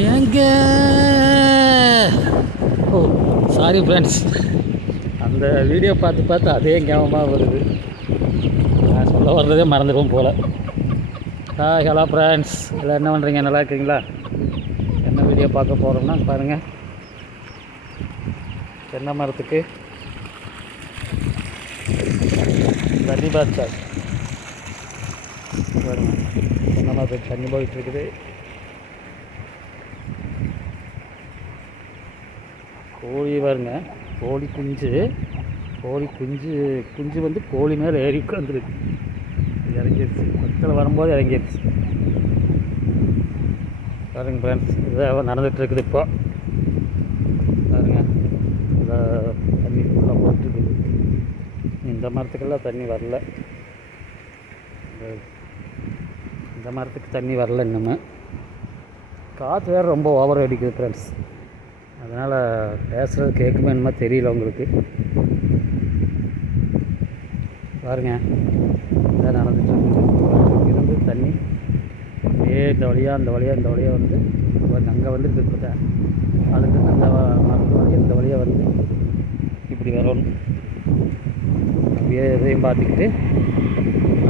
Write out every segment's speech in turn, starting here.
ஏங்க ஓ sorry friends அந்த video பார்த்து பார்த்து அதே ஞாபகமாக வருது. நான் சொல்ல வர்றதே மறந்துடும் போல். ஹாய் ஹலோ ஃப்ரெண்ட்ஸ் எல்லாம் என்ன பண்ணுறீங்க நல்லா இருக்கீங்களா? என்ன வீடியோ பார்க்க போகிறோம்னா பாருங்கள் தென்னை மரத்துக்கு தண்ணி பாய்ச்சா பாருங்க. தென்னை மரத்துக்கு தண்ணி போயிட்டு இருக்குது. கோழி பாருங்க கோழி குஞ்சு கோழி குஞ்சு குஞ்சு வந்து கோழி மேலே ஏறி உட்காந்துருக்கு இறங்கிடுச்சு பக்கத்தில் வரும்போது இறங்கிடுச்சு பாருங்க ஃப்ரெண்ட்ஸ் இதாக நடந்துகிட்ருக்குது இப்போ. பாருங்க இதான் தண்ணி ஃபுல்லாக போயிட்டுருக்குது இந்த மரத்துக்கெல்லாம் தண்ணி வரல. இந்த- மரத்துக்கு தண்ணி வரல இன்னும். காற்று வேறு ரொம்ப ஓவர் அடிக்குது ஃப்ரெண்ட்ஸ் அதனால் பேசுகிறது கேட்குமே என்னமோ தெரியல உங்களுக்கு. பாருங்க இதான் நடந்துட்டு இருந்து தண்ணி அப்படியே இந்த வழியாக அந்த வழியாக இந்த வழியாக வந்து அங்கே வந்து திருப்பிட்டேன் அதுக்கு அந்த மரத்து வழியாக இந்த வழியாக வந்து இப்படி வரணும். அப்படியே இதையும் பார்த்துக்கிட்டு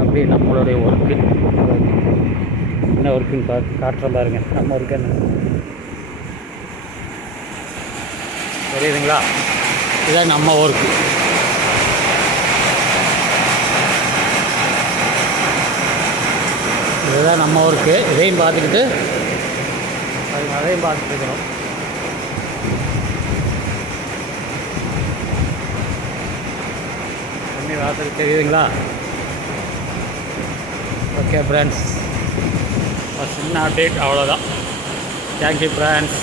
அப்படியே நம்மளுடைய ஒர்க்கு என்ன ஒர்க்குன்னு பா காட்டுறேன் பாருங்கள் நம்ம ஒர்க்கு என்ன தெரியுதுங்களா? இதான் நம்ம ஊருக்கு இதுதான் நம்ம ஊருக்கு இதையும் பார்த்துக்கிட்டு அது அதையும் பார்த்துட்டு இருக்கிறோம் தண்ணி வாசல் தெரியுதுங்களா? ஓகே ஃப்ரெண்ட்ஸ் ஒரு சின்ன அப்டேட் அவ்வளோதான் தேங்க்யூ ஃப்ரெண்ட்ஸ்